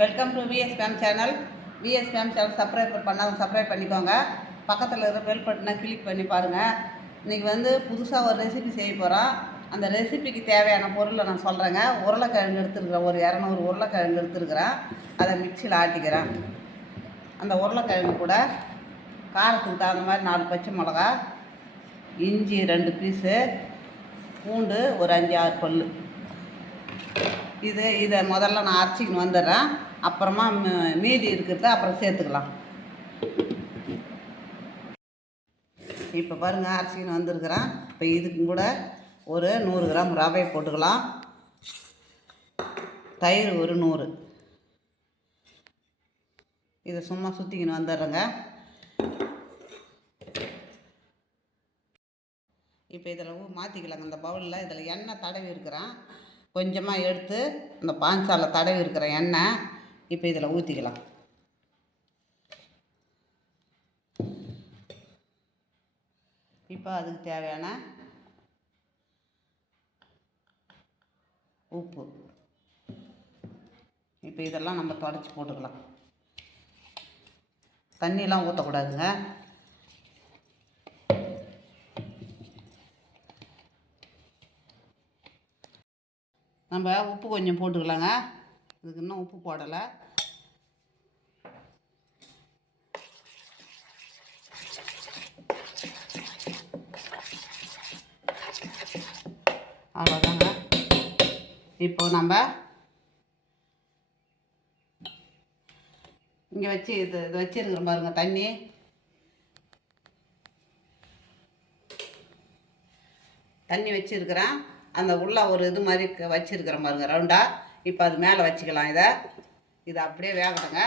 Welcome to VSPM channel. VSPM channel subscribe பண்ணிக்கோங்க. பக்கத்தில் இருக்கிற பெல் பட்டனை கிளிக் பண்ணி பாருங்கள். இன்றைக்கி புதுசாக ஒரு ரெசிபி செய்ய போகிறோம். அந்த ரெசிபிக்கு தேவையான பொருளை நான் சொல்கிறேங்க. உருளைக்கிழங்கு எடுத்துருக்கிறேன், ஒரு 200 உருளைக்கிழங்கு எடுத்துருக்கிறேன். அதை மிக்சியில் ஆட்டிக்கிறேன். அந்த உருளைக்கிழங்கு கூட காரத்துக்கு தகுந்த மாதிரி 4 பச்சை மிளகா, இஞ்சி 2 பீஸு, பூண்டு ஒரு 5-6 பல். இதை முதல்ல நான் அரைச்சிக்கின்னு வந்துடுறேன். அப்புறமா மீதி இருக்கிறத அப்புறம் சேர்த்துக்கலாம். இப்போ பாருங்கள், அரைச்சிக்கின்னு வந்துருக்குறேன். இப்போ இதுக்கு கூட ஒரு 100 கிராம் ரவை போட்டுக்கலாம். தயிர் ஒரு 100. இதை சும்மா சுற்றிக்கின்னு வந்துடுறேங்க. இப்போ இதில் மாற்றிக்கலாங்க. இந்த பவுலில் இதில் எண்ணெய் தடவி இருக்கிறேன். கொஞ்சமாக எடுத்து அந்த பான்சாலை தடவி இருக்கிற எண்ணெய் இப்போ இதில் ஊற்றிக்கலாம். இப்போ அதுக்கு தேவையான உப்பு. இப்போ இதெல்லாம் நம்ம தொடச்சி போட்டுக்கலாம். தண்ணியெலாம் ஊற்றக்கூடாதுங்க. நம்ம உப்பு கொஞ்சம் போட்டுக்கலாங்க. இதுக்கு இன்னும் உப்பு போடலை. அவ்வளோதாங்க. இப்போ நம்ம இங்கே வச்சு இது வச்சுருக்கிறோம் பாருங்கள். தண்ணி வச்சுருக்கிறேன். அந்த உள்ள ஒரு இது மாதிரி வச்சுருக்கிறேன் பாருங்க, ரவுண்டாக. இப்போ அது மேலே வச்சுக்கலாம். இதை அப்படியே வேகட்டுங்க.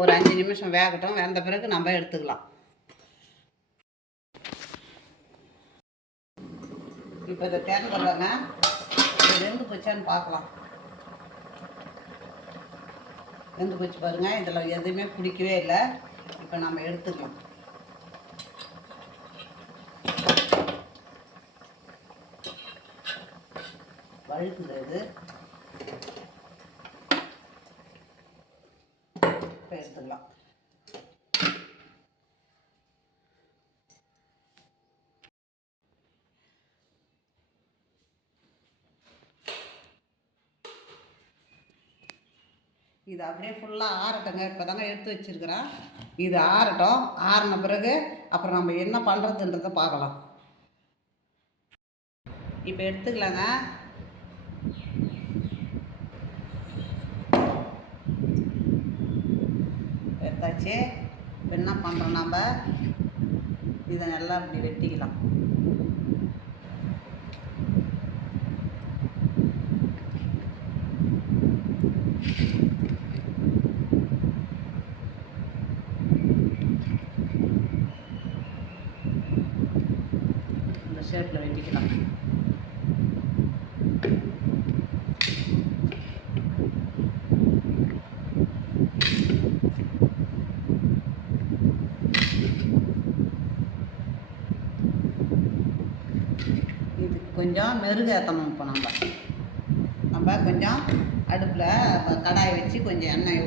ஒரு 5 நிமிஷம் வேகட்டும். வெந்த பிறகு நம்ம எடுத்துக்கலாம். இப்போ இதை திறந்துடலாங்க. இது வெந்து போச்சான்னு பார்க்கலாம். வெந்து போச்சு பாருங்கள். இதில் எதுவுமே பிடிக்கவே இல்லை. இப்போ நம்ம எடுத்துக்கலாம். வழுக்குது இது. இப்போ எடுத்துக்கலாம். இது அப்படியே ஃபுல்லாக ஆறட்டுங்க. இப்போ தாங்க எடுத்து வச்சுருக்கிறேன். இது ஆறட்டும். ஆறின பிறகு அப்புறம் நம்ம என்ன பண்ணுறதுன்றதை பார்க்கலாம். இப்போ எடுத்துக்கலாங்க. எடுத்தாச்சு. இப்போ என்ன பண்ணுறோம், நம்ம இதை நல்லா இப்படி வெட்டிக்கலாம். இந்த ஷேப்பில் வெட்டிக்கலாம். கொஞ்சம் மெருகு ஏற்றணும். இப்போ நம்ம கொஞ்சம் அடுப்பில் கடாயை வச்சு கொஞ்சம் எண்ணெயை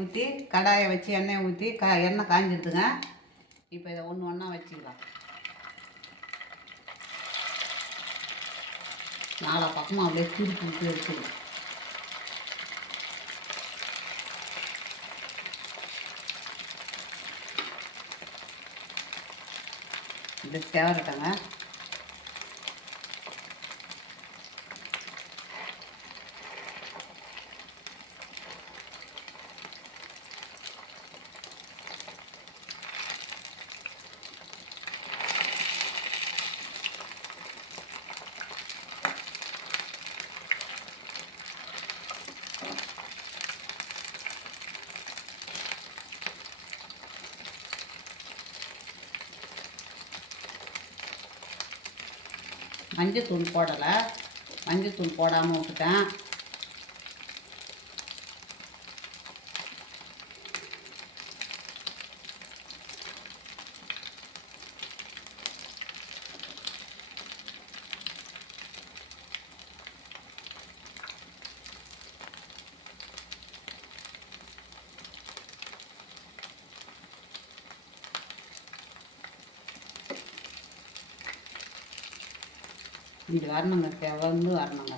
ஊற்றி கடாயை வச்சு எண்ணெயை ஊற்றி எண்ணெய் காஞ்சிடுதுங்க. இப்போ இதை ஒன்று ஒன்றா வச்சுக்கலாம். 4 பக்கமும் அப்படியே திருப்பி விட்டு வச்சுக்கலாம். இப்படி தேவரட்டாங்க. மஞ்சத்தூள் போடலை. மஞ்சத்தூள் போடாமல் விட்டுட்டேன். இது வரணுங்க, செவந்து வரணுங்க.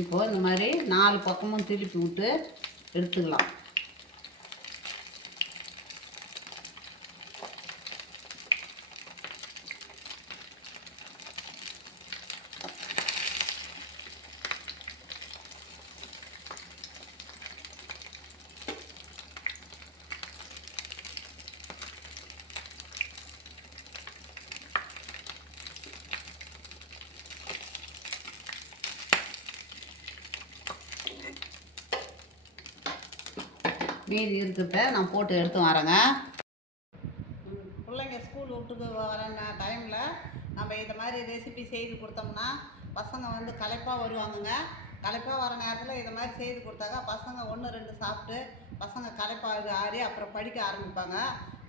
இப்போது இந்த மாதிரி 4 பக்கமும் திருப்பி விட்டு எடுத்துக்கலாம். மீதி இருக்கிறத நான் போட்டு எடுத்து வரேங்க. பிள்ளைங்க ஸ்கூல் விட்டுக்கு வர டைமில் நம்ம இந்த மாதிரி ரெசிபி செய்து கொடுத்தோம்னா பசங்க வந்து களைப்பாக வருவாங்கங்க. களைப்பாக வர நேரத்தில் இதை மாதிரி செய்து கொடுத்தாக்கா பசங்க 1-2 சாப்பிட்டு பசங்க களைப்பாக ஆறி அப்புறம் படிக்க ஆரம்பிப்பாங்க.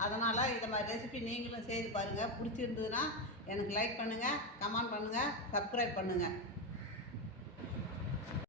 அதனால் இதை மாதிரி ரெசிபி நீங்களும் செய்து பாருங்கள். பிடிச்சிருந்ததுன்னா எனக்கு லைக் பண்ணுங்கள், கமெண்ட் பண்ணுங்கள், சப்ஸ்கிரைப் பண்ணுங்கள்.